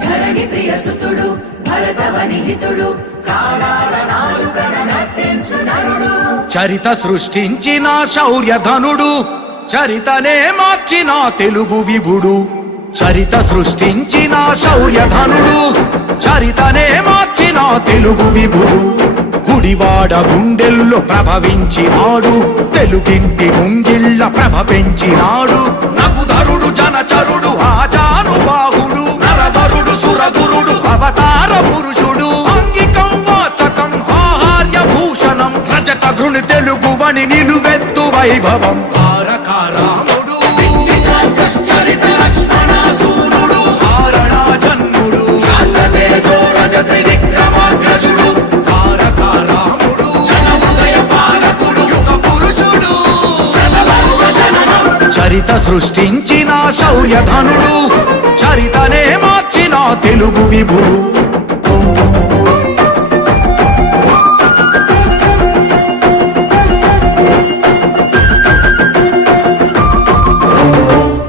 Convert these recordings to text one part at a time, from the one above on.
ధరణి ప్రియసుతుడు భరతవనిహితుడు చరిత సృష్టించిన శౌర్యధనుడు చరితనే మార్చిన తెలుగు విభుడు చరిత సృష్టించిన శౌర్యధనుడు చరితనే మార్చిన తెలుగు విభుడు గుడివాడ గుండెల్లో ప్రభవించినాడు తెలుగింటి ముంగిళ్ళ ప్రభ పెంచినాడు నగుధరుడు జనచరుడు ఆజానుబాహుడు నరవరుడు సురగురుడు అవతార పురుషుడు అంగికం వాచకం ఆహార్య భూషణం రజత ధృని తెలుగువని నిలువెత్తు వైభవం తారక రాముడు చరిత లక్ష్మణ సూనుడు కారణ జన్ముడు రజత విక్రమాగ్రజుడు తారక రాముడు జన హృదయ పాలకుడు యుగ పురుషుడు చరిత సృష్టించిన శౌర్యధనుడు చరితనే మార్చిన తెలుగు విభుడు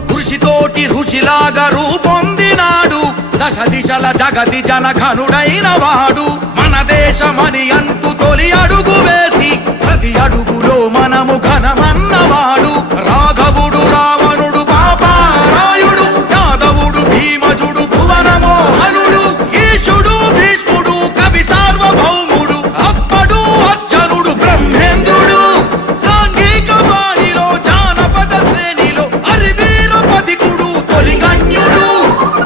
కృషితోటి రుచిలాగా రూపొందినాడు దశ దిశల జగతి జనఘనుడైన వాడు మన దేశమని అంటూ తొలి అడుగు వేసి ప్రతి అడుగులో మనము ఘనమన్నవాడు రాఘవుడు రావణుడు పాపారాయుడు యాదవుడు భీమజుడు భువనమోహనుడు ఈశుడు భీష్ముడు కవి సార్వభౌముడు అప్పడు అర్జునుడు బ్రహ్మేంద్రుడు సాంఘిక వాణిలో జానపద శ్రేణిలో అరివీర పదికుడు తొలిగణ్యుడు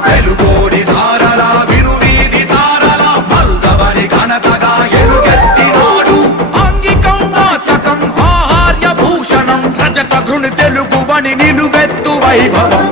తెలుగోడి ధారల వినువీధి తారల మరుగవని ఘనతగా ఎలుగెత్తినాడు అంగికం వాచకం ఆహార్య భూషణం రజత ధృని తెలుగువని నిలువెత్తు వైభవం